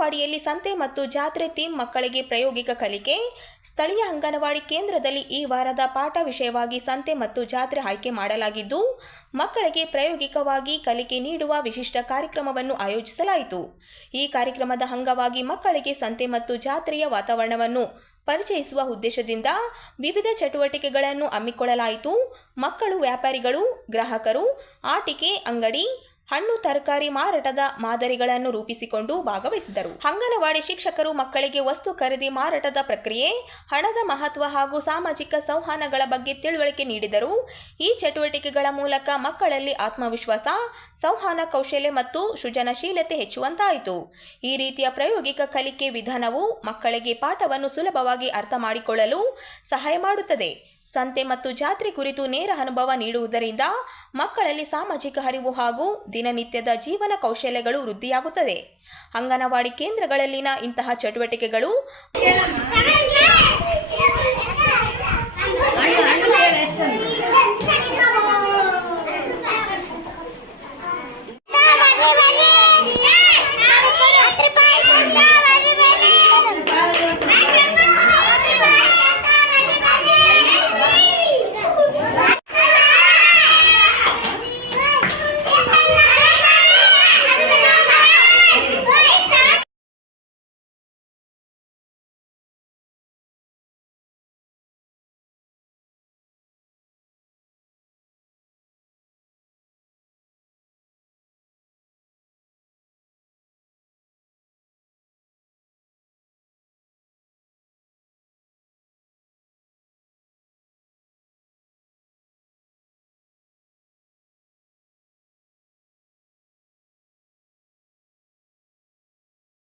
ಅಂಗನವಾಡಿಯಲ್ಲಿ ಸಂತೆ ಮತ್ತು ಜಾತ್ರೆ ಥೀಮ್ ಮಕ್ಕಳಿಗೆ ಪ್ರಾಯೋಗಿಕ ಕಲಿಕೆ. ಸ್ಥಳೀಯ ಅಂಗನವಾಡಿ ಕೇಂದ್ರದಲ್ಲಿ ಈ ವಾರದ ಪಾಠ ವಿಷಯವಾಗಿ ಸಂತೆ ಮತ್ತು ಜಾತ್ರೆ ಆಯ್ಕೆ ಮಾಡಲಾಗಿದ್ದು, ಮಕ್ಕಳಿಗೆ ಪ್ರಾಯೋಗಿಕವಾಗಿ ಕಲಿಕೆ ನೀಡುವ ವಿಶಿಷ್ಟ ಕಾರ್ಯಕ್ರಮವನ್ನು ಆಯೋಜಿಸಲಾಯಿತು. ಈ ಕಾರ್ಯಕ್ರಮದ ಅಂಗವಾಗಿ ಮಕ್ಕಳಿಗೆ ಸಂತೆ ಮತ್ತು ಜಾತ್ರೆಯ ವಾತಾವರಣವನ್ನು ಪರಿಚಯಿಸುವ ಉದ್ದೇಶದಿಂದ ವಿವಿಧ ಚಟುವಟಿಕೆಗಳನ್ನು ಹಮ್ಮಿಕೊಳ್ಳಲಾಯಿತು. ಮಕ್ಕಳು ವ್ಯಾಪಾರಿಗಳು, ಗ್ರಾಹಕರು, ಆಟಿಕೆ ಅಂಗಡಿ, ಹಣ್ಣು ತರಕಾರಿ ಮಾರಾಟದ ಮಾದರಿಗಳನ್ನು ರೂಪಿಸಿಕೊಂಡು ಭಾಗವಹಿಸಿದರು. ಅಂಗನವಾಡಿ ಶಿಕ್ಷಕರು ಮಕ್ಕಳಿಗೆ ವಸ್ತು ಖರೀದಿ ಮಾರಾಟದ ಪ್ರಕ್ರಿಯೆ, ಹಣದ ಮಹತ್ವ ಹಾಗೂ ಸಾಮಾಜಿಕ ಸಂವಹನಗಳ ಬಗ್ಗೆ ತಿಳುವಳಿಕೆ ನೀಡಿದರು. ಈ ಚಟುವಟಿಕೆಗಳ ಮೂಲಕ ಮಕ್ಕಳಲ್ಲಿ ಆತ್ಮವಿಶ್ವಾಸ, ಸಂವಹನ ಕೌಶಲ್ಯ ಮತ್ತು ಸೃಜನಶೀಲತೆ ಹೆಚ್ಚುವಂತಾಯಿತು. ಈ ರೀತಿಯ ಪ್ರಾಯೋಗಿಕ ಕಲಿಕೆ ವಿಧಾನವು ಮಕ್ಕಳಿಗೆ ಪಾಠವನ್ನು ಸುಲಭವಾಗಿ ಅರ್ಥ ಮಾಡಿಕೊಳ್ಳಲು ಸಹಾಯ ಮಾಡುತ್ತದೆ. ಸಂತೆ ಮತ್ತು ಜಾತ್ರೆ ಕುರಿತು ನೇರ ಅನುಭವ ನೀಡುವುದರಿಂದ ಮಕ್ಕಳಲ್ಲಿ ಸಾಮಾಜಿಕ ಅರಿವು ಹಾಗೂ ದಿನನಿತ್ಯದ ಜೀವನ ಕೌಶಲ್ಯಗಳು ವೃದ್ಧಿಯಾಗುತ್ತದೆ. ಅಂಗನವಾಡಿ ಕೇಂದ್ರಗಳಲ್ಲಿನ ಇಂತಹ ಚಟುವಟಿಕೆಗಳು